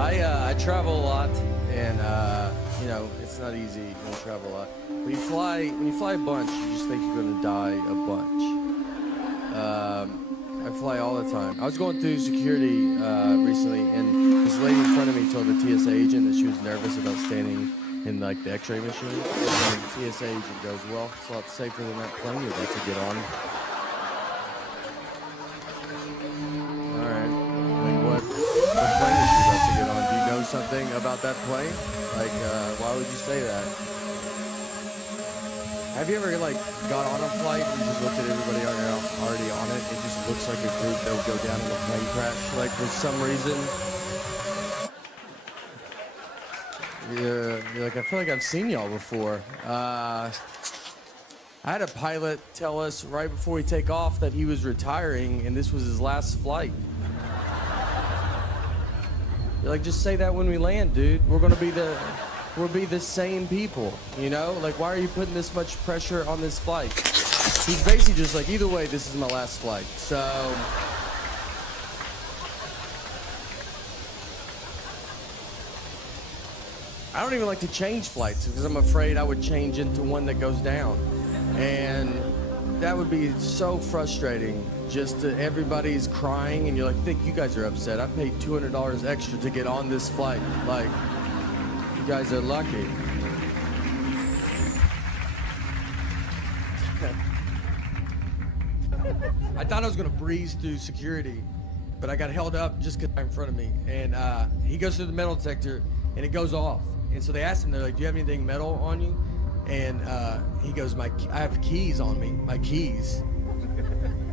I travel a lot, and you know, it's not easy when you travel a lot. When you fly a bunch, you just think you're gonna die a bunch. I fly all the time. I was going through security recently, and this lady in front of me told the TSA agent that she was nervous about standing in like the X-ray machine. And the TSA agent goes, "Well, it's a lot safer than that plane you're about to get on." All right. Like what plane is she about to get on? Do you know something about that plane? Like, why would you say that? Have you ever like got on a flight and you just looked at everybody already on it? It just looks like a group that would go down in a plane crash, like for some reason. You're like, I feel like I've seen y'all before. I had a pilot tell us right before we take off that he was retiring and this was his last flight. You're like, just say that when we land, dude. We'll be the same people, you know? Like, why are you putting this much pressure on this flight? He's basically just like, either way, this is my last flight. So, I don't even like to change flights because I'm afraid I would change into one that goes down. And that would be so frustrating. Just to, everybody's crying and you're like, think you guys are upset. I paid $200 extra to get on this flight. Like, you guys are lucky. I thought I was gonna breeze through security, but I got held up just because in front of me. And he goes through the metal detector and it goes off. And so they asked him, they're like, do you have anything metal on you? And he goes, I have keys on me, my keys.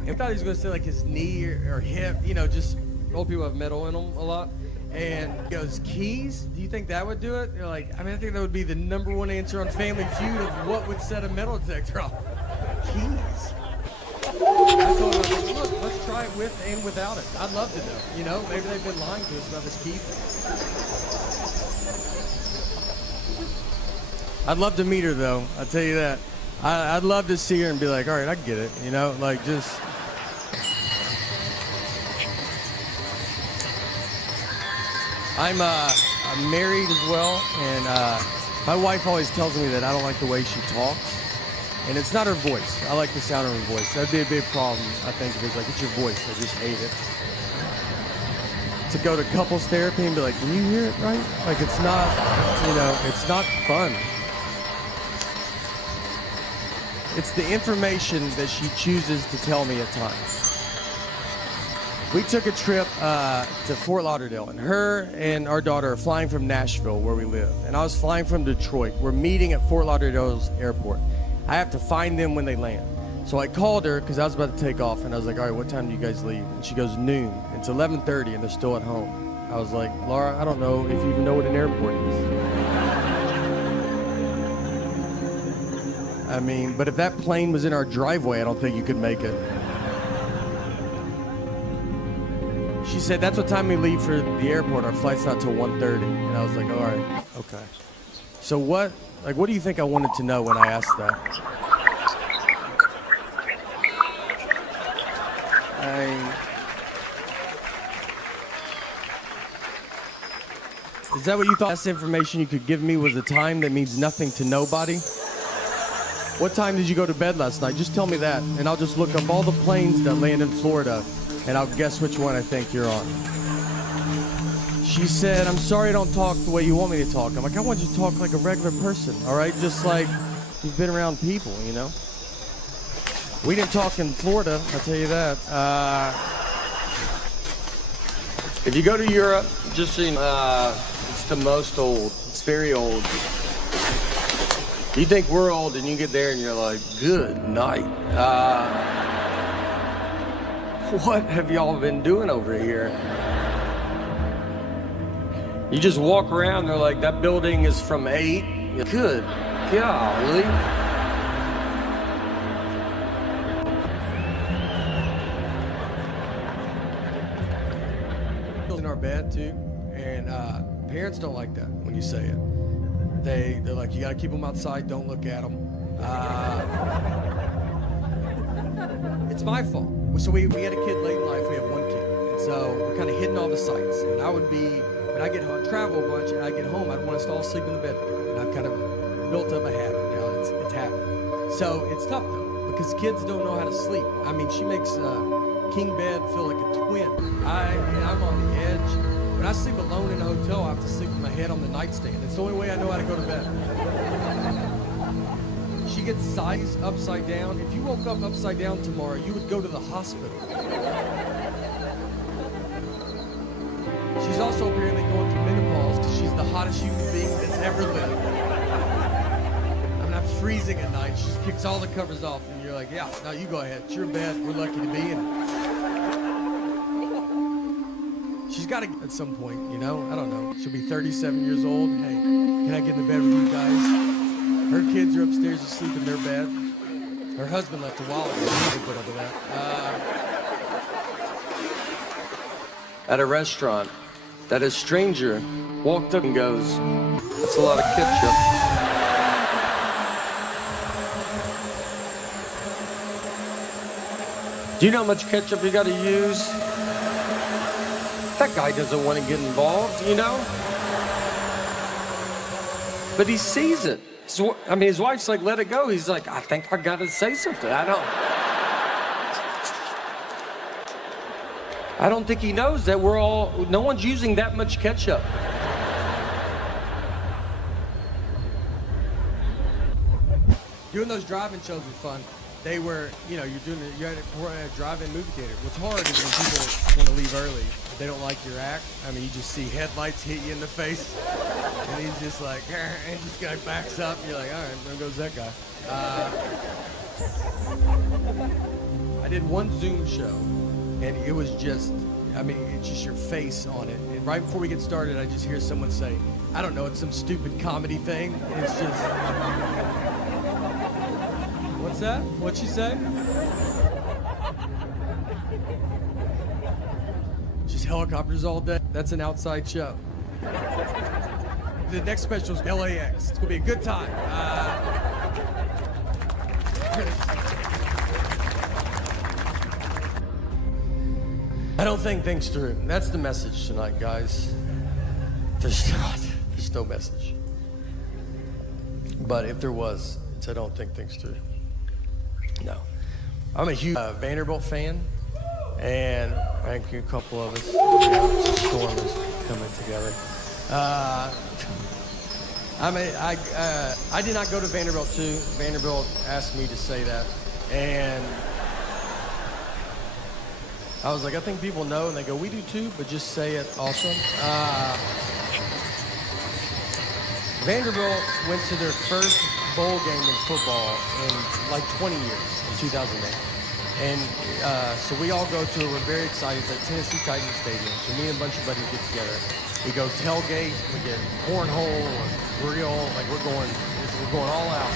I thought he was gonna say like his knee or hip, you know, just old people have metal in them a lot. And he goes, keys? Do you think that would do it? You're like, I mean, I think that would be the #1 answer on Family Feud of what would set a metal detector off. Keys. I told him, I was like, look, let's try it with and without it. I'd love to know. You know, maybe they've been lying to us about this key thing. I'd love to meet her though, I'll tell you that. I'd love to see her and be like, all right, I get it. You know, like just. I'm married as well, and my wife always tells me that I don't like the way she talks, and it's not her voice. I like the sound of her voice. That'd be a big problem, I think, if it's like, it's your voice. I just hate it. To go to couples therapy and be like, can you hear it right? Like, it's not, you know, it's not fun. It's the information that she chooses to tell me at times. We took a trip to Fort Lauderdale, and her and our daughter are flying from Nashville, where we live, and I was flying from Detroit. We're meeting at Fort Lauderdale's airport. I have to find them when they land. So I called her because I was about to take off, and I was like, all right, what time do you guys leave? And she goes, noon. It's 11:30, and they're still at home. I was like, Laura, I don't know if you even know what an airport is. I mean, but if that plane was in our driveway, I don't think you could make it. She said, that's what time we leave for the airport. Our flight's not till 1:30. And I was like, all right, okay. So what do you think I wanted to know when I asked that? Is that what you thought? Best information you could give me was a time that means nothing to nobody? What time did you go to bed last night? Just tell me that, and I'll just look up all the planes that land in Florida, and I'll guess which one I think you're on. She said, I'm sorry I don't talk the way you want me to talk. I'm like, I want you to talk like a regular person, all right? Just like you've been around people, you know? We didn't talk in Florida, I'll tell you that. If you go to Europe, just so you know, it's the most old. It's very old. You think we're old, and you get there and you're like, good night. What have y'all been doing over here? You just walk around, they're like, that building is from 8. Good golly. In our bed too, and parents don't like that when you say it. They're like, you gotta keep them outside, don't look at them. It's my fault. So we had a kid late in life, we have one kid. And so we're kind of hitting all the sights. And I would be and I travel a bunch, and I get home, I'd want us to all sleep in the bed together. And I've kind of built up a habit now. It's happened. So it's tough though, because kids don't know how to sleep. I mean, she makes king bed feel like a twin. I'm on the edge. When I sleep alone in a hotel, I have to sleep with my head on the nightstand. It's the only way I know how to go to bed. She gets sized upside down. If you woke up upside down tomorrow, you would go to the hospital. She's also apparently going through menopause because she's the hottest human being that's ever lived. I'm not freezing at night. She just kicks all the covers off, and you're like, yeah, no, you go ahead. It's your bed. We're lucky to be in it. She's got to, at some point, you know? I don't know. She'll be 37 years old. Hey, can I get in the bed with you guys? Her kids are upstairs asleep in their bed. Her husband left a while ago. He never put up with that. At a restaurant, that a stranger walked up and goes, "That's a lot of ketchup." Do you know how much ketchup you gotta use? That guy doesn't want to get involved, you know? But he sees it. I mean, his wife's like, let it go. He's like, I think I gotta say something. I don't think he knows that no one's using that much ketchup. Doing those drive-in shows was fun. They were, you know, you're at a drive-in movie theater. What's hard is when people want to leave early. They don't like your act. I mean, you just see headlights hit you in the face, and he's just like, and this guy backs up. And you're like, all right, there goes that guy. I did one Zoom show, and it was just, I mean, it's just your face on it. And right before we get started, I just hear someone say, I don't know, it's some stupid comedy thing. And it's just, what's that? What'd she say? Just helicopters all day. That's an outside show. The next special is LAX. It's gonna be a good time. I don't think things through. That's the message tonight, guys. There's no message. But if there was, it's I don't think things through. No. I'm a huge Vanderbilt fan, and I think a couple of us, the storm is coming together. I did not go to Vanderbilt too. Vanderbilt asked me to say that, and I was like, I think people know, and they go, we do too, but just say it also. Vanderbilt went to their first bowl game in football in like 20 years, in 2008. And so we all go to it. We're very excited. It's at Tennessee Titans Stadium. So me and a bunch of buddies get together. We go tailgate. We get cornhole or grill. Like we're going all out.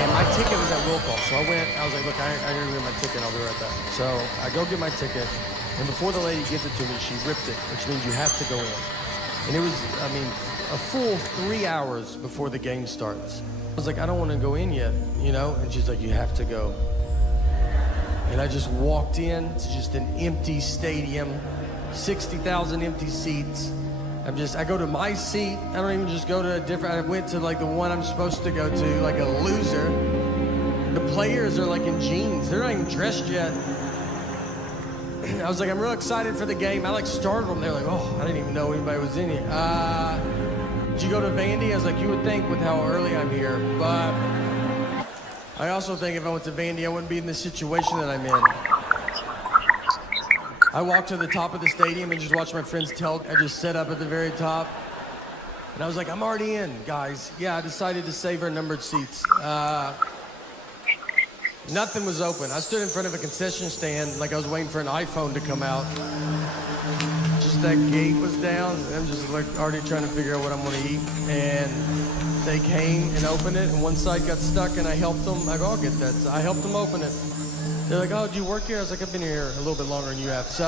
And my ticket was at Will Call. So I was like, look, I didn't get my ticket. I'll be right back. So I go get my ticket. And before the lady gives it to me, she ripped it, which means you have to go in. And it was, I mean, a full 3 hours before the game starts. I was like, I don't want to go in yet, you know? And she's like, you have to go. And I just walked in. It's just an empty stadium, 60,000 empty seats. I go to my seat. I don't even just go to a different, I went to like the one I'm supposed to go to, like a loser. The players are like in jeans. They're not even dressed yet. I was like, I'm real excited for the game. I like started them. They're like, oh, I didn't even know anybody was in here. Did you go to Vandy? I was like, you would think with how early I'm here, but I also think if I went to Vandy, I wouldn't be in the situation that I'm in. I walked to the top of the stadium and just watched my friends I just set up at the very top. And I was like, I'm already in, guys. Yeah, I decided to save our numbered seats. Nothing was open. I stood in front of a concession stand like I was waiting for an iPhone to come out. Just that gate was down. I'm just like already trying to figure out what I'm gonna eat. And they came and opened it, and one side got stuck, and I helped them. I go, I'll get that. So I helped them open it. They're like, oh, do you work here? I was like, I've been here a little bit longer than you have. So,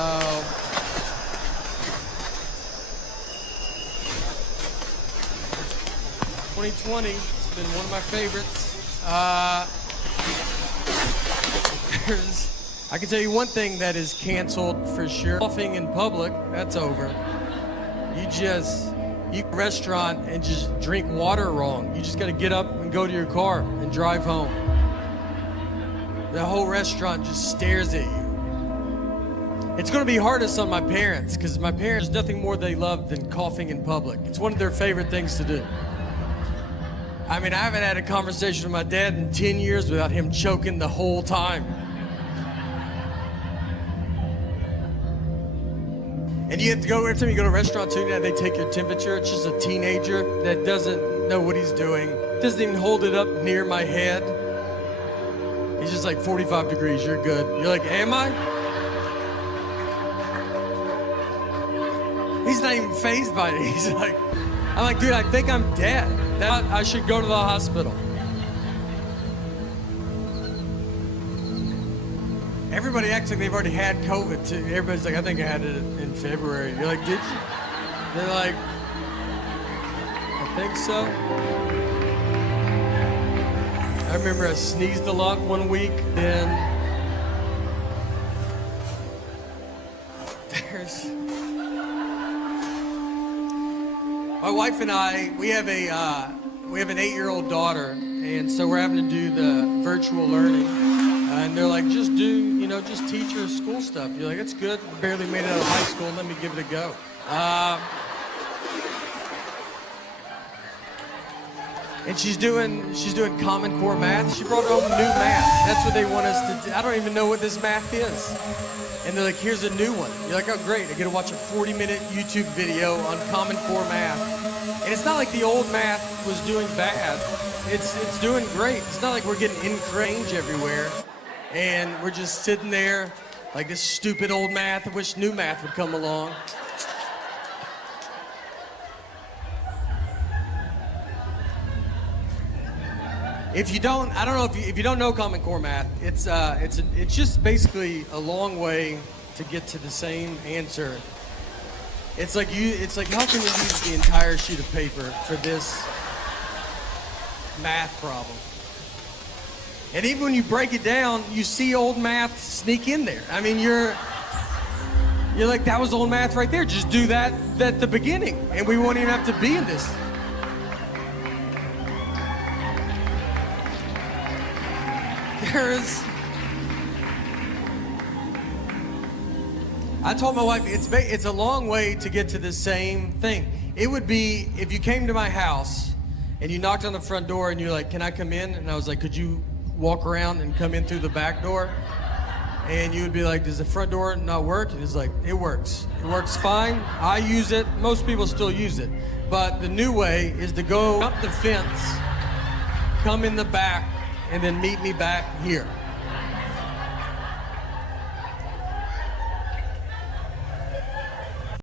2020, it's been one of my favorites. I can tell you one thing that is canceled for sure. Coughing in public, that's over. You go to a restaurant and just drink water wrong. You just got to get up and go to your car and drive home. The whole restaurant just stares at you. It's going to be hardest on my parents, because my parents, there's nothing more they love than coughing in public. It's one of their favorite things to do. I mean, I haven't had a conversation with my dad in 10 years without him choking the whole time. And you have to go, every time you go to a restaurant too, now they take your temperature. It's just a teenager that doesn't know what he's doing. Doesn't even hold it up near my head. He's just like 45 degrees, you're good. You're like, am I? He's not even fazed by it. He's like, I'm like, dude, I think I'm dead. I should go to the hospital. Everybody acts like they've already had COVID too. Everybody's like, I think I had it in February. You're like, did you? They're like, I think so. I remember I sneezed a lot one week, then my wife and I, we have an 8-year-old daughter, and so we're having to do the virtual learning. And they're like, just teach her school stuff. You're like, it's good. Barely made it out of high school. Let me give it a go. And she's doing Common Core math. She brought home new math. That's what they want us to do. I don't even know what this math is. And they're like, here's a new one. You're like, oh great, I get to watch a 40-minute YouTube video on Common Core math. And it's not like the old math was doing bad. It's doing great. It's not like we're getting incorrect everywhere. And we're just sitting there like this stupid old math. I wish new math would come along. If you don't, I don't know if you don't know Common Core math, it's just basically a long way to get to the same answer. It's like how can you use the entire sheet of paper for this math problem? And even when you break it down, you see old math sneak in there. I mean, you're like, that was old math right there. Just do that at the beginning, and we won't even have to be in this. I told my wife, it's a long way to get to the same thing. It would be if you came to my house and you knocked on the front door and you're like, can I come in? And I was like, could you walk around and come in through the back door? And you would be like, does the front door not work? And it's like, it works. It works fine. I use it. Most people still use it. But the new way is to go up the fence, come in the back, and then meet me back here.